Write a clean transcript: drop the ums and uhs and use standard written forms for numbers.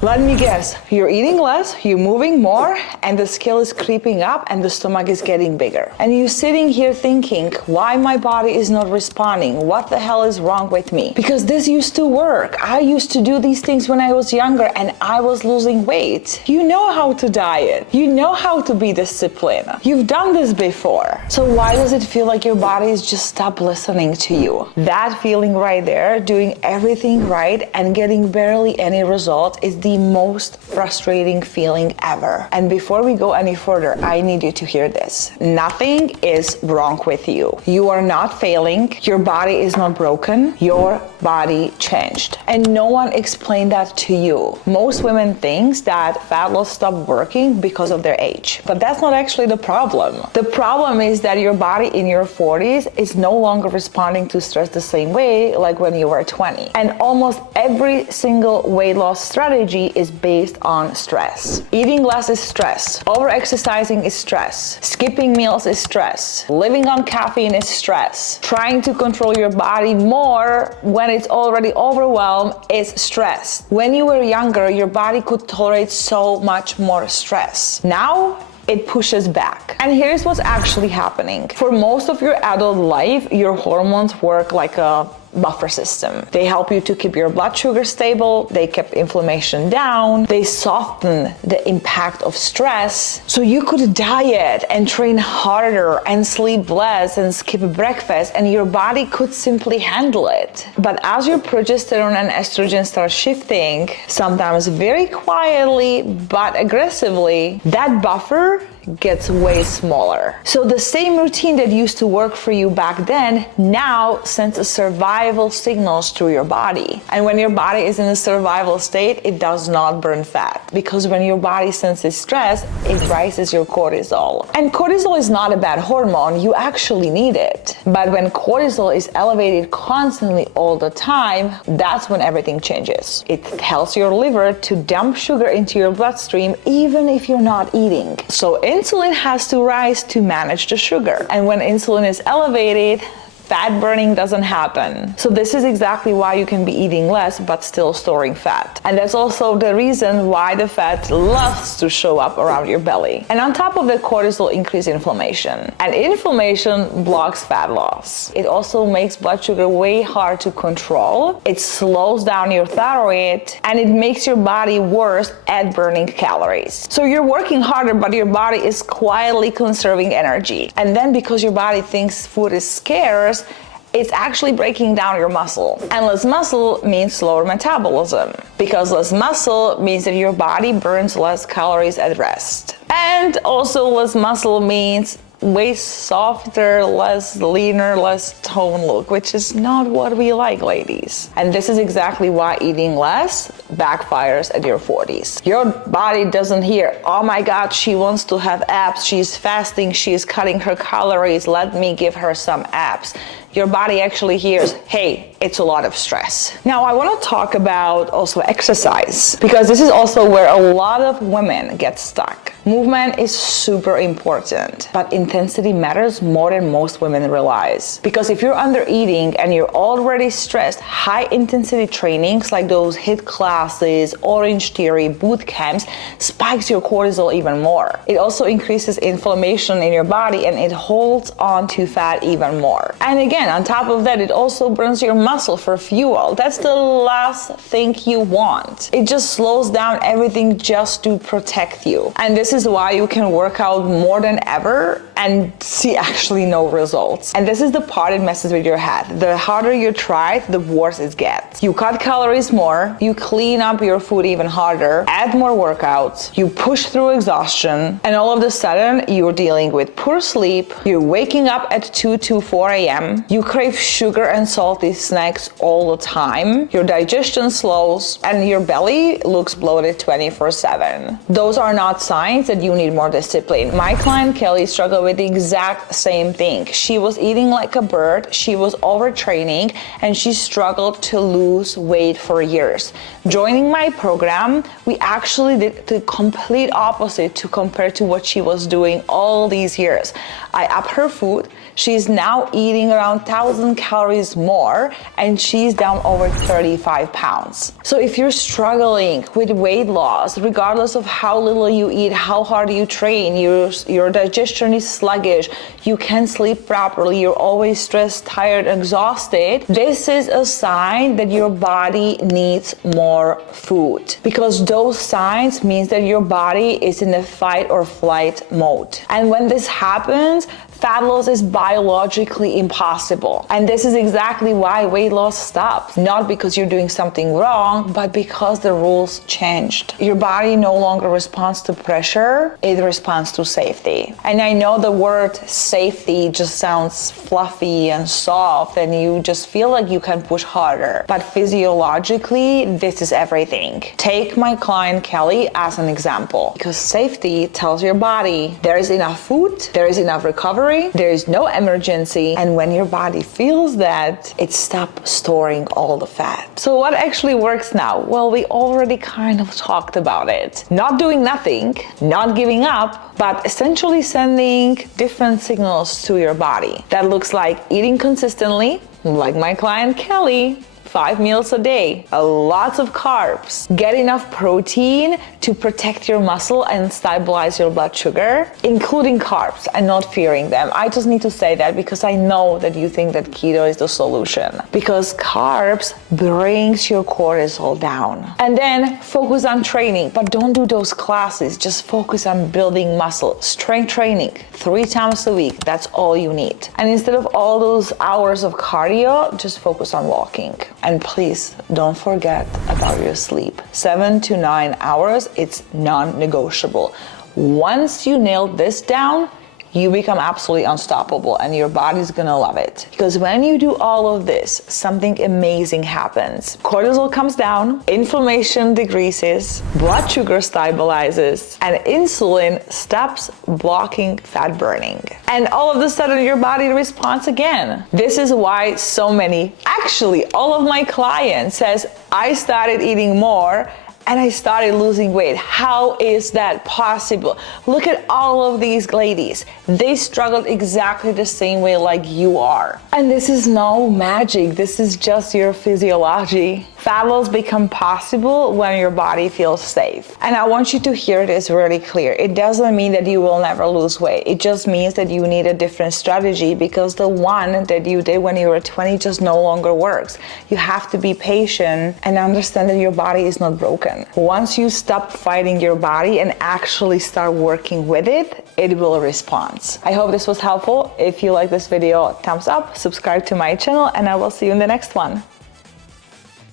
Let me guess, you're eating less, you're moving more, and the scale is creeping up and the stomach is getting bigger. And you're sitting here thinking, why my body is not responding? What the hell is wrong with me? Because this used to work. I used to do these things when I was younger and I was losing weight. You know how to diet. You know how to be disciplined. You've done this before. So why does it feel like your body is just stopped listening to you? That feeling right there, doing everything right and getting barely any result, is the most frustrating feeling ever. And before we go any further, I need you to hear this. Nothing is wrong with you. You are not failing. Your body is not broken. Your body changed. And no one explained that to you. Most women think that fat loss stopped working because of their age. But that's not actually the problem. The problem is that your body in your 40s is no longer responding to stress the same way like when you were 20. And almost every single weight loss strategy is based on stress. Eating less is stress. Over-exercising is stress. Skipping meals is stress. Living on caffeine is stress. Trying to control your body more when it's already overwhelmed is stress. When you were younger, your body could tolerate so much more stress. Now, it pushes back. And here's what's actually happening. For most of your adult life, your hormones work like a buffer system. They help you to keep your blood sugar stable, they keep inflammation down, they soften the impact of stress. So you could diet and train harder and sleep less and skip breakfast and your body could simply handle it. But as your progesterone and estrogen start shifting, sometimes very quietly but aggressively, that buffer gets way smaller. So the same routine that used to work for you back then now sends a survival signals through your body. And when your body is in a survival state, it does not burn fat, because when your body senses stress, it rises your cortisol. And cortisol is not a bad hormone, you actually need it. But when cortisol is elevated constantly all the time, that's when everything changes. It tells your liver to dump sugar into your bloodstream even if you're not eating. So insulin has to rise to manage the sugar. And when insulin is elevated, fat burning doesn't happen. So this is exactly why you can be eating less but still storing fat. And that's also the reason why the fat loves to show up around your belly. And on top of the cortisol, increase inflammation. And inflammation blocks fat loss. It also makes blood sugar way hard to control. It slows down your thyroid and it makes your body worse at burning calories. So you're working harder, but your body is quietly conserving energy. And then because your body thinks food is scarce, it's actually breaking down your muscle. And less muscle means slower metabolism, because less muscle means that your body burns less calories at rest. And also less muscle means way softer, less leaner, less toned look, which is not what we like, ladies. And this is exactly why eating less backfires at your 40s. Your body doesn't hear, oh my God, she wants to have abs, she's fasting, she's cutting her calories, let me give her some abs. Your body actually hears, hey, it's a lot of stress. Now, I want to talk about also exercise, because this is also where a lot of women get stuck. Movement is super important, but intensity matters more than most women realize. Because if you're under eating and you're already stressed, high intensity trainings like those HIIT classes, Orange Theory, boot camps, spikes your cortisol even more. It also increases inflammation in your body and it holds on to fat even more. And again, on top of that, it also burns your muscle for fuel. That's the last thing you want. It just slows down everything just to protect you. And this is why you can work out more than ever and see actually no results. And this is the part that messes with your head. The harder you try, the worse it gets. You cut calories more, you clean up your food even harder, add more workouts, you push through exhaustion, and all of a sudden you're dealing with poor sleep, you're waking up at 2 to 4 a.m., you crave sugar and salty snacks all the time, your digestion slows, and your belly looks bloated 24/7. Those are not signs that you need more discipline. My client Kelly struggled with the exact same thing. She was eating like a bird, she was overtraining, and she struggled to lose weight for years. Joining my program, we actually did the complete opposite to compare to what she was doing all these years. I upped her food. She's now eating around 1,000 calories more, and she's down over 35 pounds. So if you're struggling with weight loss, regardless of how little you eat, how hard you train, your digestion is sluggish, you can't sleep properly, you're always stressed, tired, exhausted, this is a sign that your body needs more food. Because those signs means that your body is in a fight or flight mode. And when this happens, fat loss is biologically impossible. And this is exactly why weight loss stops. Not because you're doing something wrong, but because the rules changed. Your body no longer responds to pressure, it responds to safety. And I know the word safety just sounds fluffy and soft, and you just feel like you can push harder. But physiologically, this is everything. Take my client Kelly as an example. Because safety tells your body there is enough food, there is enough recovery, there is no emergency, and when your body feels that, it stops storing all the fat. So what actually works now? Well, we already kind of talked about it. Not doing nothing, not giving up, but essentially sending different signals to your body. That looks like eating consistently, like my client Kelly, 5 meals a day, lots of carbs, get enough protein to protect your muscle and stabilize your blood sugar, including carbs and not fearing them. I just need to say that because I know that you think that keto is the solution. Because carbs brings your cortisol down. And then focus on training, but don't do those classes. Just focus on building muscle. Strength training 3 times a week. That's all you need. And instead of all those hours of cardio, just focus on walking. And please don't forget about your sleep. 7 to 9 hours, it's non-negotiable. Once you nail this down, you become absolutely unstoppable and your body's gonna love it. Because when you do all of this, something amazing happens. Cortisol comes down, inflammation decreases, blood sugar stabilizes, and insulin stops blocking fat burning. And all of a sudden your body responds again. This is why so many, actually all of my clients says, I started eating more and I started losing weight. How is that possible? Look at all of these ladies. They struggled exactly the same way like you are. And this is no magic. This is just your physiology. Fat loss become possible when your body feels safe. And I want you to hear this really clear. It doesn't mean that you will never lose weight. It just means that you need a different strategy because the one that you did when you were 20 just no longer works. You have to be patient and understand that your body is not broken. Once you stop fighting your body and actually start working with it, it will respond. I hope this was helpful. If you like this video, thumbs up, subscribe to my channel, and I will see you in the next one.